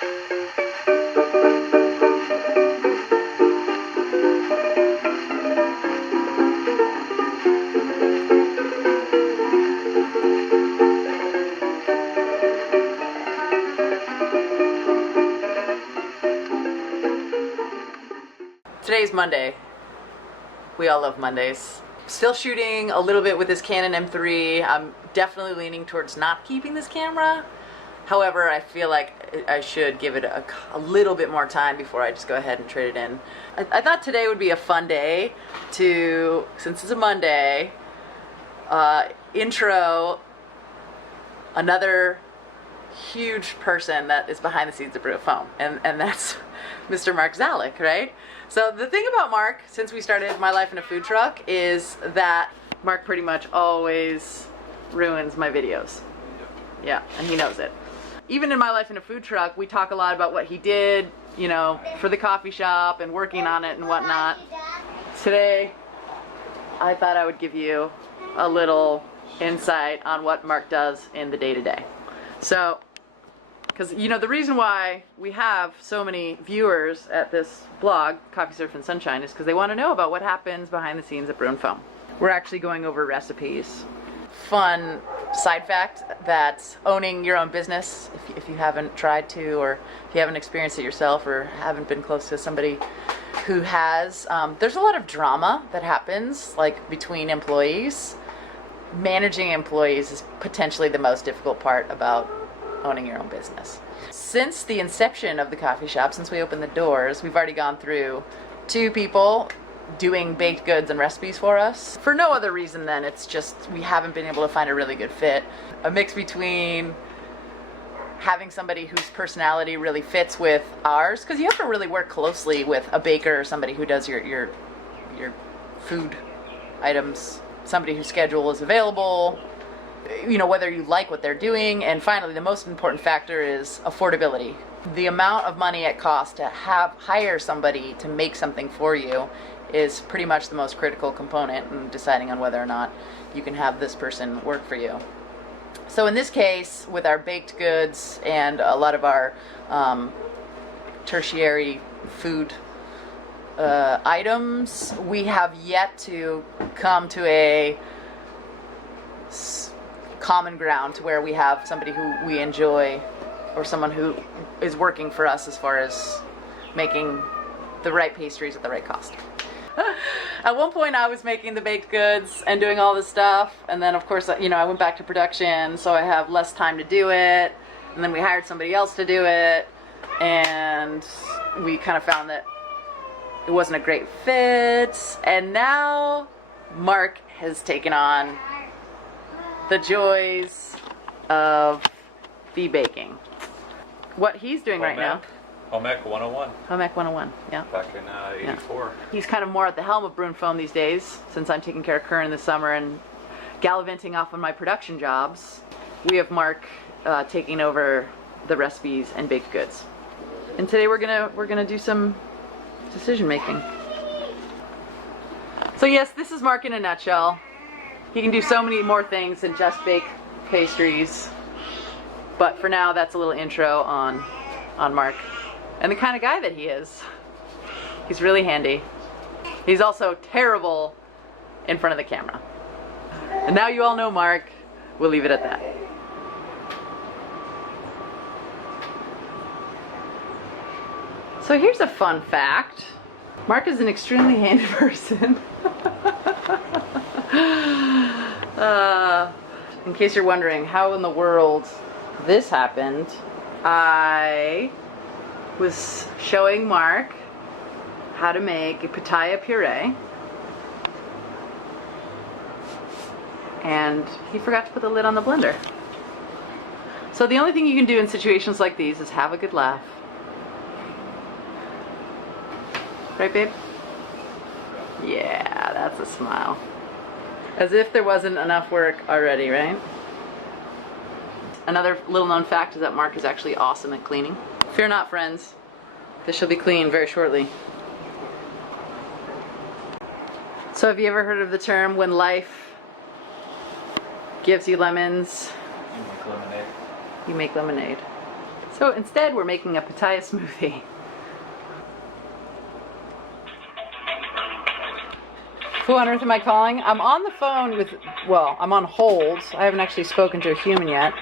Today's Monday. We all love Mondays. Still shooting a little bit with this Canon M3. I'm definitely leaning towards not keeping this camera. However, I feel like I should give it a little bit more time before I just go ahead and trade it in. I thought today would be a fun day to, since it's a Monday, intro another huge person that is behind the scenes of BREW+FOAM, and that's Mr. Mark Zalek, right? So the thing about Mark, since we started my life in a food truck, is that Mark pretty much always ruins my videos. Yeah, and he knows it. Even in my life in a food truck, we talk a lot about what he did, you know, for the coffee shop and working on it and whatnot. Today, I thought I would give you a little insight on what Mark does in the day-to-day. So, because, you know, the reason why we have so many viewers at this blog, Coffee, Surf, and Sunshine, is because they want to know about what happens behind the scenes at BREW+FOAM. We're actually going over recipes. Fun side fact that owning your own business, if you haven't tried to, or if you haven't experienced it yourself, or haven't been close to somebody who has, there's a lot of drama that happens, like, between employees. Managing employees is potentially the most difficult part about owning your own business. Since the inception of the coffee shop, since we opened the doors, we've already gone through 2 people doing baked goods and recipes for us. For no other reason than it's just we haven't been able to find a really good fit. A mix between having somebody whose personality really fits with ours, because you have to really work closely with a baker or somebody who does your food items, somebody whose schedule is available, you know, whether you like what they're doing, and finally the most important factor is affordability. The amount of money it costs to hire somebody to make something for you is pretty much the most critical component in deciding on whether or not you can have this person work for you. So in this case, with our baked goods and a lot of our tertiary food items, we have yet to come to a common ground to where we have somebody who we enjoy, or someone who is working for us as far as making the right pastries at the right cost. At one point I was making the baked goods and doing all this stuff, and then of course, you know, I went back to production, so I have less time to do it, and then we hired somebody else to do it, and we kind of found that it wasn't a great fit, and now Mark has taken on the joys of the baking. What he's doing right now. Home Ec 101. Home Ec 101, yeah. Back in 84. Yeah. He's kind of more at the helm of BREW+FOAM these days, since I'm taking care of Curran in the summer and gallivanting off on my production jobs. We have Mark taking over the recipes and baked goods. And today we're gonna do some decision making. So yes, this is Mark in a nutshell. He can do so many more things than just bake pastries. But for now, that's a little intro on Mark and the kind of guy that he is. He's really handy. He's also terrible in front of the camera. And now you all know Mark. We'll leave it at that. So here's a fun fact. Mark is an extremely handy person. In case you're wondering how in the world this happened, I was showing Mark how to make a pitaya puree, and he forgot to put the lid on the blender. So the only thing you can do in situations like these is have a good laugh. Right, babe? Yeah, that's a smile. As if there wasn't enough work already, right? Another little known fact is that Mark is actually awesome at cleaning. Fear not, friends. This shall be clean very shortly. So have you ever heard of the term, when life gives you lemons, You make lemonade. you make lemonade? So instead, we're making a pitaya smoothie. Who on earth am I calling? I'm on the phone with, well, I'm on hold. I haven't actually spoken to a human yet.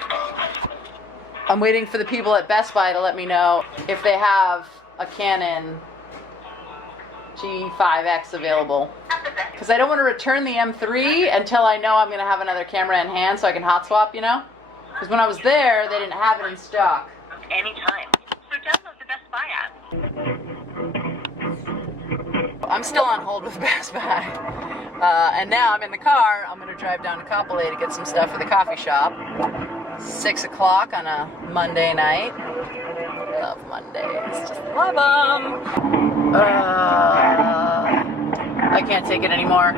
I'm waiting for the people at Best Buy to let me know if they have a Canon G5X available. Because I don't want to return the M3 until I know I'm going to have another camera in hand so I can hot swap, you know? Because when I was there, they didn't have it in stock. Anytime. So download the Best Buy app. I'm still on hold with Best Buy. And now I'm in the car. I'm going to drive down to Kapolei to get some stuff for the coffee shop. 6 o'clock on a Monday night. Love Mondays. Just love them. I can't take it anymore.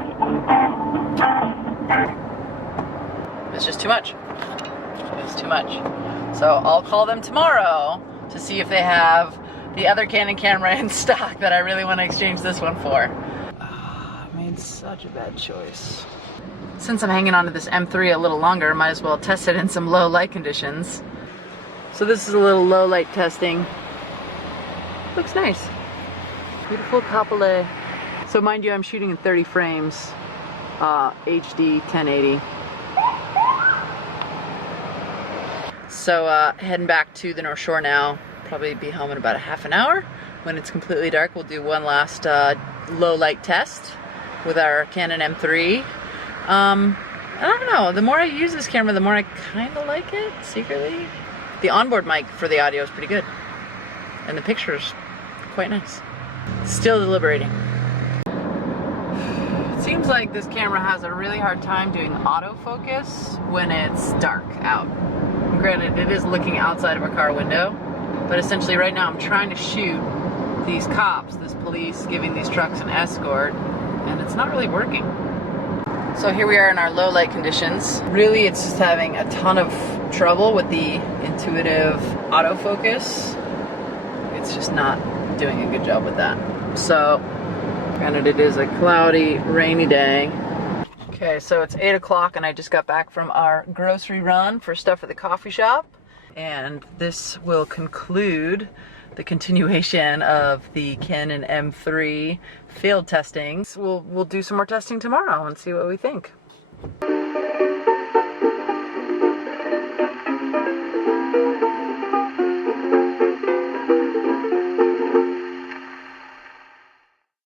It's just too much. It's too much. So I'll call them tomorrow to see if they have the other Canon camera in stock that I really want to exchange this one for. I made such a bad choice. Since I'm hanging on to this M3 a little longer, might as well test it in some low light conditions. So this is a little low light testing. Looks nice. Beautiful Kapolei. So mind you, I'm shooting in 30 frames, HD 1080. So heading back to the North Shore now. Probably be home in about a half an hour. When it's completely dark, we'll do one last low light test with our Canon M3. I don't know, the more I use this camera, the more I kind of like it, secretly. The onboard mic for the audio is pretty good. And the picture's quite nice. Still deliberating. It seems like this camera has a really hard time doing autofocus when it's dark out. Granted, it is looking outside of a car window, but essentially right now I'm trying to shoot these cops, this police giving these trucks an escort, and it's not really working. So here we are in our low light conditions. Really, it's just having a ton of trouble with the intuitive autofocus. It's just not doing a good job with that. So, granted it is a cloudy, rainy day. Okay, so it's 8 o'clock and I just got back from our grocery run for stuff for the coffee shop. And this will conclude the continuation of the Canon M3 field testings. We'll do some more testing tomorrow and see what we think.